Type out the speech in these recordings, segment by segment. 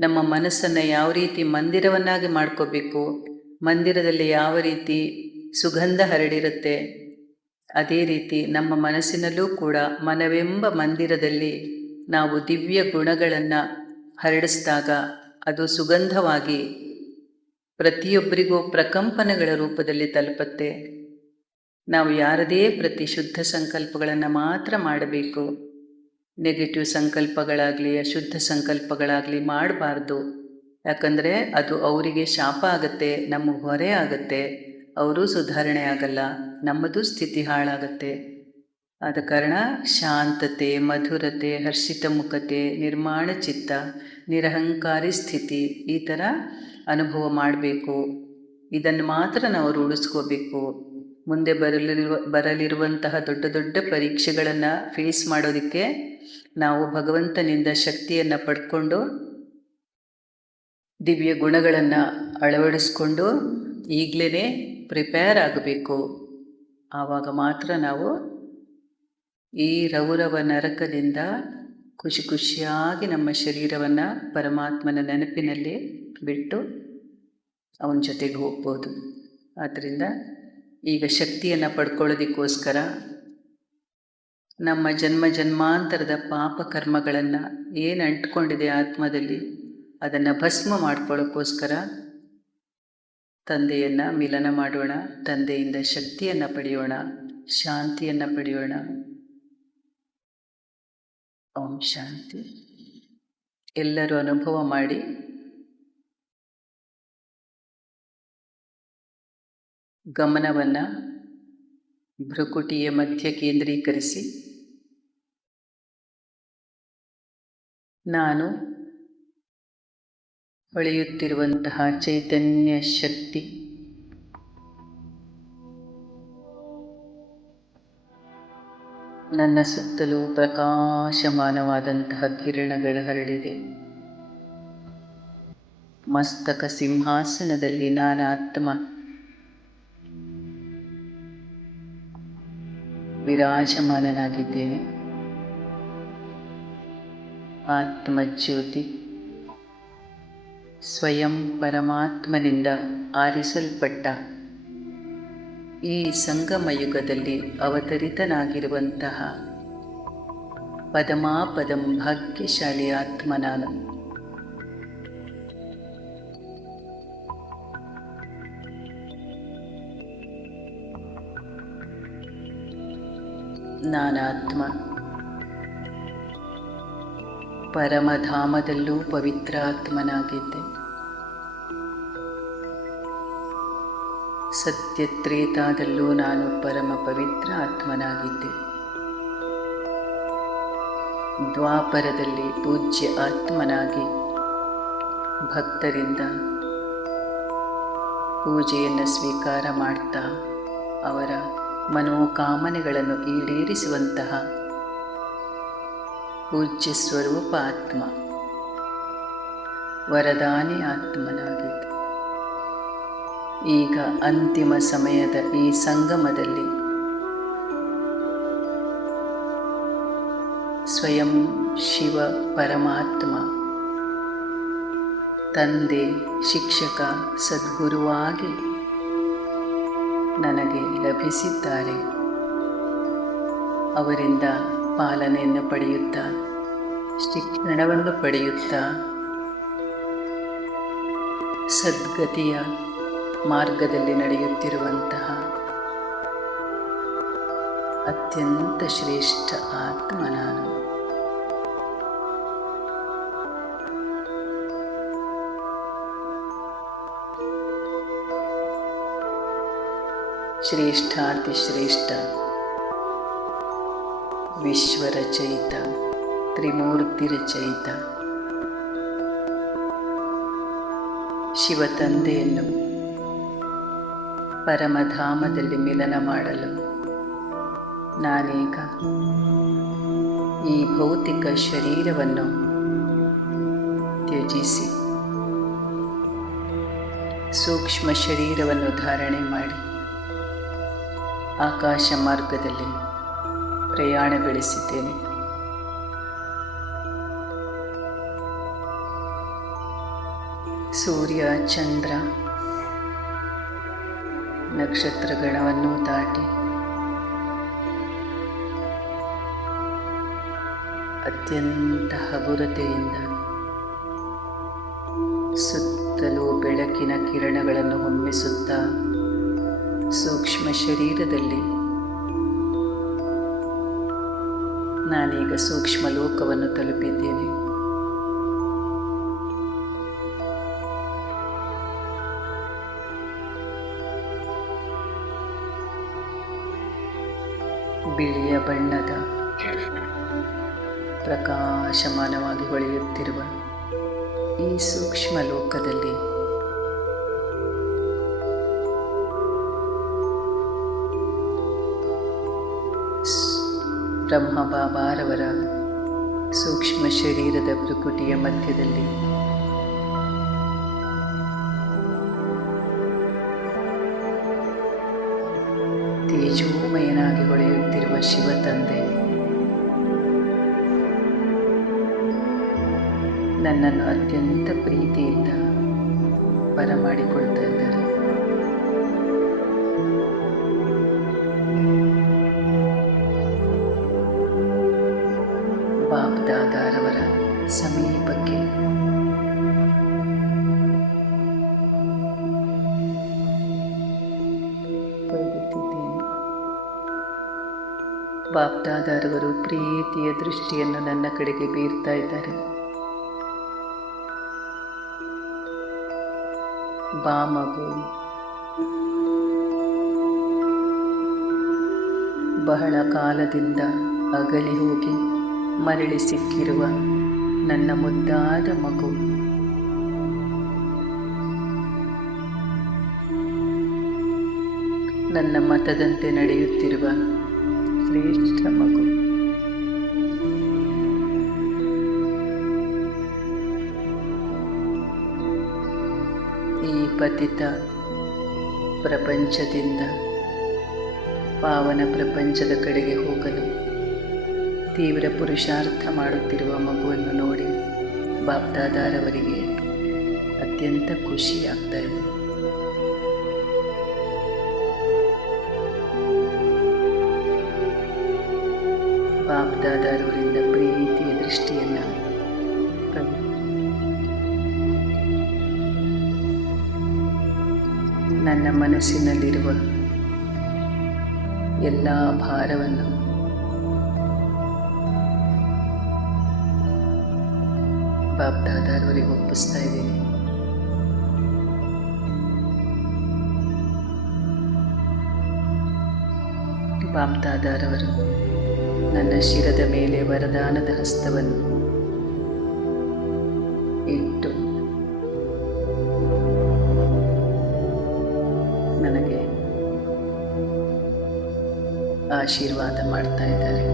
ನಮ್ಮ ಮನಸ್ಸನ್ನು ಯಾವ ರೀತಿ ಮಂದಿರವನ್ನಾಗಿ ಮಾಡ್ಕೋಬೇಕು, ಮಂದಿರದಲ್ಲಿ ಯಾವ ರೀತಿ ಸುಗಂಧ ಹರಡಿರುತ್ತೆ, ಅದೇ ರೀತಿ ನಮ್ಮ ಮನಸ್ಸಿನಲ್ಲೂ ಕೂಡ ಮನವೆಂಬ ಮಂದಿರದಲ್ಲಿ ನಾವು ದಿವ್ಯ ಗುಣಗಳನ್ನು ಹರಡಿಸಿದಾಗ ಅದು ಸುಗಂಧವಾಗಿ ಪ್ರತಿಯೊಬ್ಬರಿಗೂ ಪ್ರಕಂಪನಗಳ ರೂಪದಲ್ಲಿ ತಲುಪುತ್ತೆ. ನಾವು ಯಾರದೇ ಪ್ರತಿ ಶುದ್ಧ ಸಂಕಲ್ಪಗಳನ್ನು ಮಾತ್ರ ಮಾಡಬೇಕು. ನೆಗೆಟಿವ್ ಸಂಕಲ್ಪಗಳಾಗಲಿ ಅಶುದ್ಧ ಸಂಕಲ್ಪಗಳಾಗಲಿ ಮಾಡಬಾರ್ದು. ಯಾಕಂದರೆ ಅದು ಅವರಿಗೆ ಶಾಪ ಆಗುತ್ತೆ, ನಮಗೆ ಹೊರೆ ಆಗುತ್ತೆ, ಅವರು ಸುಧಾರಣೆ ಆಗಲ್ಲ, ನಮ್ಮದು ಸ್ಥಿತಿ ಹಾಳಾಗುತ್ತೆ. ಆದ ಕಾರಣ ಶಾಂತತೆ, ಮಧುರತೆ, ಹರ್ಷಿತ ಮುಖತೆ, ನಿರ್ಮಾಣ ಚಿತ್ತ, ನಿರಹಂಕಾರಿ ಸ್ಥಿತಿ ಈ ಥರ ಅನುಭವ ಮಾಡಬೇಕು. ಇದನ್ನು ಮಾತ್ರ ನಾವು ರೂಢಿಸ್ಕೋಬೇಕು. ಮುಂದೆ ಬರಲಿರುವಂತಹ ದೊಡ್ಡ ದೊಡ್ಡ ಪರೀಕ್ಷೆಗಳನ್ನು ಫೇಸ್ ಮಾಡೋದಕ್ಕೆ ನಾವು ಭಗವಂತನಿಂದ ಶಕ್ತಿಯನ್ನು ಪಡ್ಕೊಂಡು ದಿವ್ಯ ಗುಣಗಳನ್ನು ಅಳವಡಿಸ್ಕೊಂಡು ಈಗಲೇ ಪ್ರಿಪೇರ್ ಆಗಬೇಕು. ಆವಾಗ ಮಾತ್ರ ನಾವು ಈ ರೌರವ ನರಕದಿಂದ ಖುಷಿ ಖುಷಿಯಾಗಿ ನಮ್ಮ ಶರೀರವನ್ನು ಪರಮಾತ್ಮನ ನೆನಪಿನಲ್ಲಿ ಬಿಟ್ಟು ಅವನ ಜೊತೆಗೆ ಹೋಗ್ಬೋದು. ಆದ್ದರಿಂದ ಈಗ ಶಕ್ತಿಯನ್ನು ಪಡ್ಕೊಳ್ಳೋದಕ್ಕೋಸ್ಕರ ನಮ್ಮ ಜನ್ಮ ಜನ್ಮಾಂತರದ ಪಾಪ ಕರ್ಮಗಳನ್ನು ಏನು ಅಂಟ್ಕೊಂಡಿದೆ ಆತ್ಮದಲ್ಲಿ ಅದನ್ನು ಭಸ್ಮ ಮಾಡ್ಕೊಳ್ಳೋಕ್ಕೋಸ್ಕರ ತಂದೆಯನ್ನು ಮಿಲನ ಮಾಡೋಣ. ತಂದೆಯಿಂದ ಶಕ್ತಿಯನ್ನು ಪಡೆಯೋಣ, ಶಾಂತಿಯನ್ನು ಪಡೆಯೋಣ. ಓಂ ಶಾಂತಿ. ಎಲ್ಲರೂ ಅನುಭವ ಮಾಡಿ ಗಮನವನ್ನು ಭ್ರುಕುಟಿಯ ಮಧ್ಯ ಕೇಂದ್ರೀಕರಿಸಿ ನಾನು ಹೊಳೆಯುತ್ತಿರುವಂತಹ ಚೈತನ್ಯ ಶಕ್ತಿ ನನ್ನ ಸುತ್ತಲೂ ಪ್ರಕಾಶಮಾನವಾದಂತಹ ಕಿರಣಗಳು ಹರಡಿದೆ. ಮಸ್ತಕ ಸಿಂಹಾಸನದಲ್ಲಿ ನಾನಾತ್ಮ ವಿರಾಜಮಾನನಾಗಿದ್ದೇನೆ. ಆತ್ಮಜ್ಯೋತಿ ಸ್ವಯಂ ಪರಮಾತ್ಮನಿಂದ ಆರಿಸಲ್ಪಟ್ಟ ಈ ಸಂಗಮ ಯುಗದಲ್ಲಿ ಅವತರಿತನಾಗಿರುವಂತಹ ಪದಮಾಪದಂ ಭಾಗ್ಯಶಾಲಿ ಆತ್ಮ ನಾನು. ನಾನಾತ್ಮ ಪರಮಧಾಮದಲ್ಲೂ ಪವಿತ್ರ ಆತ್ಮನಾಗಿದ್ದೆ. ಸತ್ಯತ್ರೇತಾದಲ್ಲೂ ನಾನು ಪರಮ ಪವಿತ್ರ ಆತ್ಮನಾಗಿದ್ದೆ. ದ್ವಾಪರದಲ್ಲಿ ಪೂಜ್ಯ ಆತ್ಮನಾಗಿ ಭಕ್ತರಿಂದ ಪೂಜೆಯನ್ನು ಸ್ವೀಕಾರ ಮಾಡ್ತಾ ಅವರ ಮನೋಕಾಮನೆಗಳನ್ನು ಈಡೇರಿಸುವಂತಹ ಪೂಜ್ಯ ಸ್ವರೂಪ ಆತ್ಮ, ವರದಾನಿ ಆತ್ಮನಾಗಿದ್ದೆ. ಈಗ ಅಂತಿಮ ಸಮಯದ ಈ ಸಂಗಮದಲ್ಲಿ ಸ್ವಯಂ ಶಿವ ಪರಮಾತ್ಮ ತಂದೆ, ಶಿಕ್ಷಕ, ಸದ್ಗುರುವಾಗಿ ನನಗೆ ಲಭಿಸಿದ್ದಾರೆ. ಅವರಿಂದ ಪಾಲನೆಯನ್ನು ಪಡೆಯುತ್ತಾ, ಶಿಕ್ಷಣವನ್ನು ಪಡೆಯುತ್ತಾ ಸದ್ಗತಿಯ ಮಾರ್ಗದಲ್ಲಿ ನಡೆಯುತ್ತಿರುವಂತಹ ಅತ್ಯಂತ ಶ್ರೇಷ್ಠ ಆತ್ಮ ನಾನು. ಶ್ರೇಷ್ಠಾತಿಶ್ರೇಷ್ಠ ವಿಶ್ವರಚಯಿತ, ತ್ರಿಮೂರ್ತಿ ರಚಯಿತ ಶಿವತಂದೆಯನ್ನು ಪರಮಧಾಮದಲ್ಲಿ ಮಿಲನ ಮಾಡಲು ನಾನೀಗ ಈ ಭೌತಿಕ ಶರೀರವನ್ನು ತ್ಯಜಿಸಿ ಸೂಕ್ಷ್ಮ ಶರೀರವನ್ನು ಧಾರಣೆ ಮಾಡಿ ಆಕಾಶ ಮಾರ್ಗದಲ್ಲಿ ಪ್ರಯಾಣ ಬೆಳೆಸಿದ್ದೇನೆ. ಸೂರ್ಯ, ಚಂದ್ರ, ನಕ್ಷತ್ರಗಣವನ್ನು ದಾಟಿ ಅತ್ಯಂತ ಹಗುರತೆಯಿಂದ ಸುತ್ತಲೂ ಬೆಳಕಿನ ಕಿರಣಗಳನ್ನು ಹೊಮ್ಮಿಸುತ್ತಾ ಸೂಕ್ಷ್ಮ ಶರೀರದಲ್ಲಿ ನಾನೀಗ ಸೂಕ್ಷ್ಮ ಲೋಕವನ್ನು ತಲುಪಿದ್ದೇನೆ. ಬಿಳಿಯ ಬಣ್ಣದ ಪ್ರಕಾಶಮಾನವಾಗಿ ಹೊಳೆಯುತ್ತಿರುವ ಈ ಸೂಕ್ಷ್ಮ ಲೋಕದಲ್ಲಿ ಬ್ರಹ್ಮ ಬಾಬಾರವರ ಸೂಕ್ಷ್ಮ ಶರೀರದ ಭ್ರುಕುಟಿಯ ಮಧ್ಯದಲ್ಲಿ ತೇಜೋಮಯನಾಗಿ ಹೊಳೆಯುತ್ತಿರುವ ಶಿವ ತಂದೆ ನನ್ನನ್ನು ಅತ್ಯಂತ ಪ್ರೀತಿಯಿಂದ ಬರಮಾಡಿಕೊಳ್ತಾ ಇದ್ದಾರೆ. ಬಾಪ್ ದಾದಾರವರ ಸಮೀಪಕ್ಕೆ ಹೋಗುತ್ತಿದ್ದೇನೆ. ಬಾಪ್ ದಾದಾರವರು ಪ್ರೀತಿಯ ದೃಷ್ಟಿಯನ್ನು ನನ್ನ ಕಡೆಗೆ ಬೀರ್ತಾ ಇದ್ದಾರೆ. ಬಾ ಮಗು, ಬಹಳ ಕಾಲದಿಂದ ಅಗಲಿ ಹೋಗಿ ಮರಳಿ ಸಿಕ್ಕಿರುವ ನನ್ನ ಮುದ್ದಾದ ಮಗು, ನನ್ನ ಮತದಂತೆ ನಡೆಯುತ್ತಿರುವ ಶ್ರೇಷ್ಠ ಮಗು. ಈ ಪತಿತ ಪ್ರಪಂಚದಿಂದ ಪಾವನ ಪ್ರಪಂಚದ ಕಡೆಗೆ ಹೋಗಲು ತೀವ್ರ ಪುರುಷಾರ್ಥ ಮಾಡುತ್ತಿರುವ ಮಗುವನ್ನು ನೋಡಿ ಬಾಪ್ ದಾದಾರವರಿಗೆ ಅತ್ಯಂತ ಖುಷಿಯಾಗ್ತಾ ಇದೆ. ಬಾಪ್ ದಾದಾರವರಿಂದ ಪ್ರೀತಿಯ ದೃಷ್ಟಿಯನ್ನು ನನ್ನ ಮನಸ್ಸಿನಲ್ಲಿರುವ ಎಲ್ಲ ಭಾರವನ್ನು ಬಾಪ್ ದಾದಾರವರಿಗೆ ಒಪ್ಪಿಸ್ತಾ ಇದ್ದೀನಿ. ಬಾಪ್ ದಾದಾರವರು ನನ್ನ ಶಿರದ ಮೇಲೆ ವರದಾನದ ಹಸ್ತವನ್ನು ಇಟ್ಟು ನನಗೆ ಆಶೀರ್ವಾದ ಮಾಡ್ತಾ ಇದ್ದಾರೆ.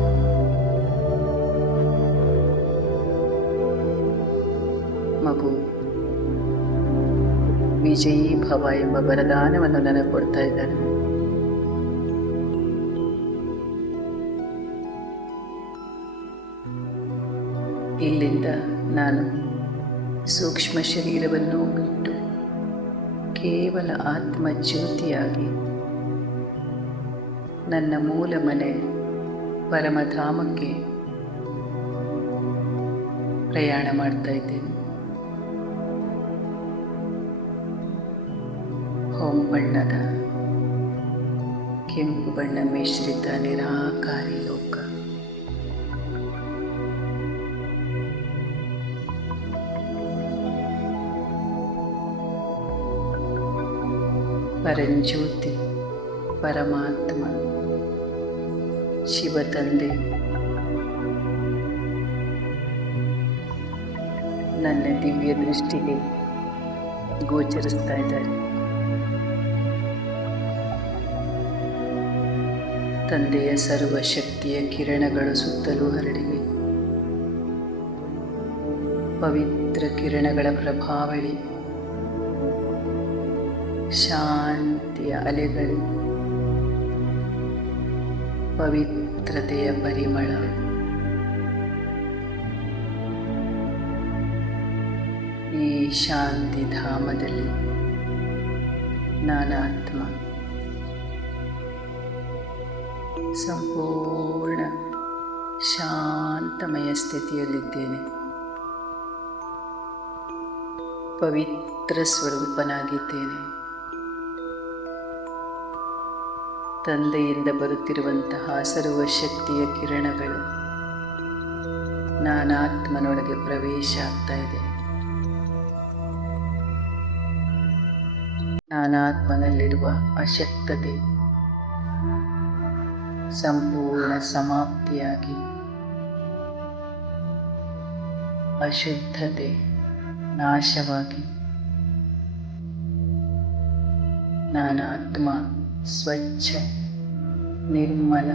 ಮಗು, ವಿಜಯೀ ಭವ ಎಂಬ ವರದಾನವನ್ನು ನನಗೆ ಕೊಡ್ತಾ ಇದ್ದಾರೆ. ಇಲ್ಲಿಂದ ನಾನು ಸೂಕ್ಷ್ಮ ಶರೀರವನ್ನು ಬಿಟ್ಟು ಕೇವಲ ಆತ್ಮ ಜ್ಯೋತಿಯಾಗಿ ನನ್ನ ಮೂಲ ಮನೆ ಪರಮಧಾಮಕ್ಕೆ ಪ್ರಯಾಣ ಮಾಡ್ತಾ ಇದ್ದೇನೆ. ಹೊಂಬಣ್ಣದ ಕೆಂಪು ಬಣ್ಣ ಮಿಶ್ರಿತ ನಿರಾಕಾರಿ ಲೋಕ. ಪರಂಜ್ಯೋತಿ ಪರಮಾತ್ಮ ಶಿವ ತಂದೆ ನನ್ನ ದಿವ್ಯ ದೃಷ್ಟಿಗೆ ಗೋಚರಿಸ್ತಾ ಇದ್ದಾರೆ. ತಂದೆಯ ಸರ್ವಶಕ್ತಿಯ ಕಿರಣಗಳು ಸುತ್ತಲೂ ಹರಡಿವೆ. ಪವಿತ್ರ ಕಿರಣಗಳ ಪ್ರಭಾವಳಿ, ಶಾಂತಿಯ ಅಲೆಗಳು, ಪವಿತ್ರತೆಯ ಪರಿಮಳ, ಈ ಈ ಶಾಂತಿ ಧಾಮದಲ್ಲಿ ನಾನಾತ್ಮ ಸಂಪೂರ್ಣ ಶಾಂತಮಯ ಸ್ಥಿತಿಯಲ್ಲಿದ್ದೇನೆ. ಪವಿತ್ರ ಸ್ವರೂಪನಾಗಿದ್ದೇನೆ. ತಂದೆಯಿಂದ ಬರುತ್ತಿರುವಂತಹ ಸರ್ವಶಕ್ತಿಯ ಕಿರಣಗಳು ನಾನಾತ್ಮನೊಳಗೆ ಪ್ರವೇಶ ಆಗ್ತಾ ಇದೆ. ನಾನಾತ್ಮನಲ್ಲಿರುವ ಅಶಕ್ತತೆ ಸಂಪೂರ್ಣ ಸಮಾಪ್ತಿಯಾಗಿ ಅಶುದ್ಧತೆ ನಾಶವಾಗಿ ನಾನಾತ್ಮ ಸ್ವಚ್ಛ ನಿರ್ಮಲ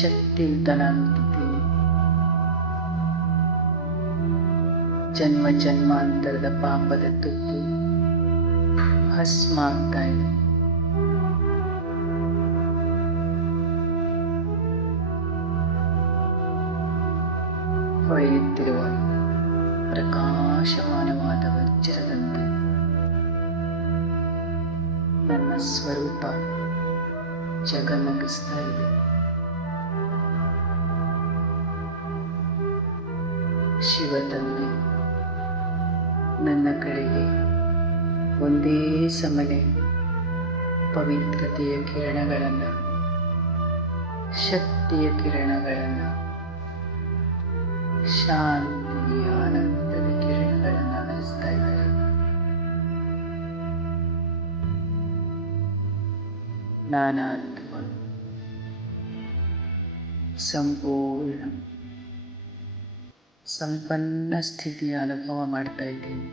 ಶಕ್ತಿಯುತನಾಗುತ್ತಿದ್ದೇನೆ. ಜನ್ಮ ಜನ್ಮಾಂತರದ ಪಾಪದ ತುತ್ತು ಭಸ್ಮ ಆಗ್ತಾ ಇದೆ. ಹೊಳೆಯುತ್ತಿರುವ ಪ್ರಕಾಶಮಾನವಾದ ವಜ್ರದಂತೆ ನನ್ನ ಸ್ವರೂಪ ಜಗಮಗಿಸ್ತಾ ಇದೆ. ಶಿವ ತಂದೆ ನನ್ನ ಕಡೆಗೆ ಒಂದೇ ಸಮನೆ ಪವಿತ್ರತೆಯ ಕಿರಣಗಳನ್ನು, ಶಕ್ತಿಯ ಕಿರಣಗಳನ್ನು, ಶಾಂತಿ ಆನಂದದ ಕಿರಣಗಳನ್ನು ಹರಿಸ್ತಾ ಇದ್ದಾರೆ. ನಾನಾತ್ಮ ಸಂಪೂರ್ಣ ಸಂಪನ್ನ ಸ್ಥಿತಿಯ ಅನುಭವ ಮಾಡ್ತಾ ಇದ್ದೀನಿ.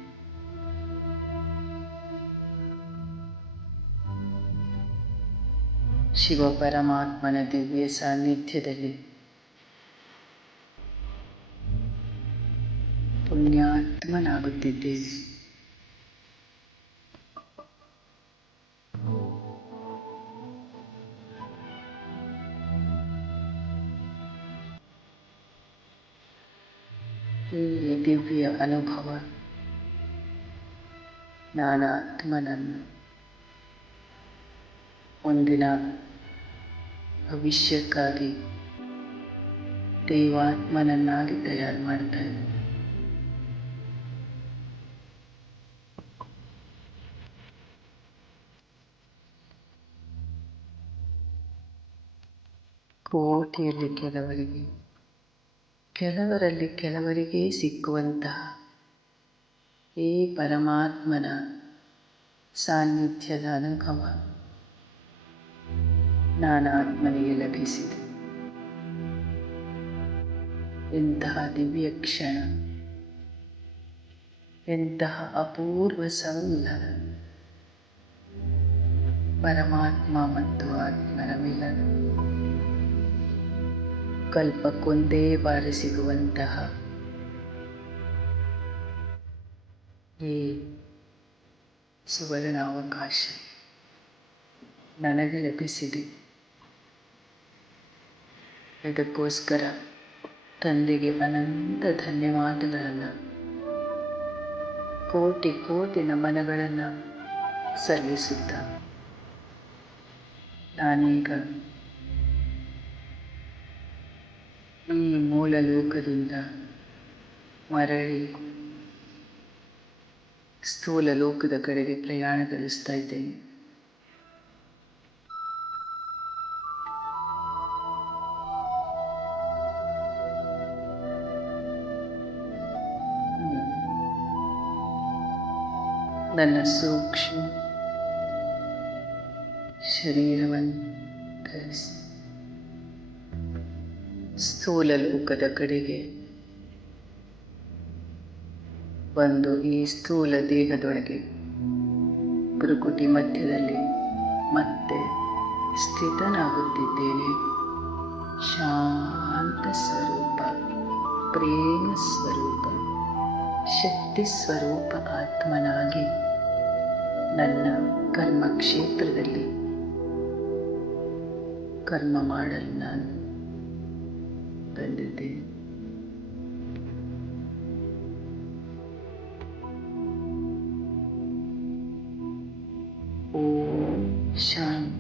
ಶಿವ ಪರಮಾತ್ಮನ ದಿವ್ಯ ಸಾನ್ನಿಧ್ಯದಲ್ಲಿ ಪುಣ್ಯಾತ್ಮನಾಗುತ್ತಿದ್ದೇನೆ. ಈ ದಿವ್ಯ ಅನುಭವ ನಾನಾತ್ಮನನ್ನು ಮುಂದಿನ ಭವಿಷ್ಯಕ್ಕಾಗಿ ದೇವಾತ್ಮನನ್ನಾಗಿ ತಯಾರು ಮಾಡ್ತಾ ಇದೆ. ಕೋಟಿಯಲ್ಲಿ ಕೆಲವರಲ್ಲಿ ಕೆಲವರಿಗೆ ಸಿಕ್ಕುವಂತಹ ಈ ಪರಮಾತ್ಮನ ಸಾನ್ನಿಧ್ಯದ ಅನುಭವ ನಾನಾತ್ಮನಿಗೆ ಲಭಿಸಿದೆ. ಎಂತಹ ದಿವ್ಯ ಕ್ಷಣ, ಎಂತಹ ಅಪೂರ್ವ ಸಂಗಮ, ಪರಮಾತ್ಮ ಮತ್ತು ಆತ್ಮನ ಮಿಲನ. ಕಲ್ಪಕ್ಕೊಂದೇ ಬಾರಿ ಸಿಗುವಂತಹ ಈ ಸುವರ್ಣಾವಕಾಶ ನನಗೆ ಲಭಿಸಿದೆ. ಇದಕ್ಕೋಸ್ಕರ ತಂದೆಗೆ ಅನಂತ ಧನ್ಯವಾದಗಳನ್ನು, ಕೋಟಿ ಕೋಟಿ ನಮನಗಳನ್ನು ಸಲ್ಲಿಸುತ್ತ ನಾನೀಗ ಈ ಮೂಲ ಲೋಕದಿಂದ ಮರಳಿ ಸ್ಥೂಲ ಲೋಕದ ಕಡೆಗೆ ಪ್ರಯಾಣ ಬೆಳೆಸ್ತಾ ಇದ್ದೇನೆ. ನನ್ನ ಸೂಕ್ಷ್ಮ ಶರೀರವನ್ನು ಧರಿಸಿ ಸ್ಥೂಲ ಲೋಕದ ಕಡೆಗೆ ಬಂದು ಈ ಸ್ಥೂಲ ದೇಹದೊಳಗೆ ಭ್ರುಕುಟಿ ಮಧ್ಯದಲ್ಲಿ ಮತ್ತೆ ಸ್ಥಿತನಾಗುತ್ತಿದ್ದೇನೆ. ಶಾಂತ ಸ್ವರೂಪ, ಪ್ರೇಮ ಸ್ವರೂಪ, ಶಕ್ತಿ ಸ್ವರೂಪ ಆತ್ಮನಾಗಿ ನನ್ನ ಕರ್ಮ ಕ್ಷೇತ್ರದಲ್ಲಿ ಕರ್ಮ ಮಾಡಲು ನಾನು ಬಂದಿದ್ದೇನೆ. ಶಾಂತಿ.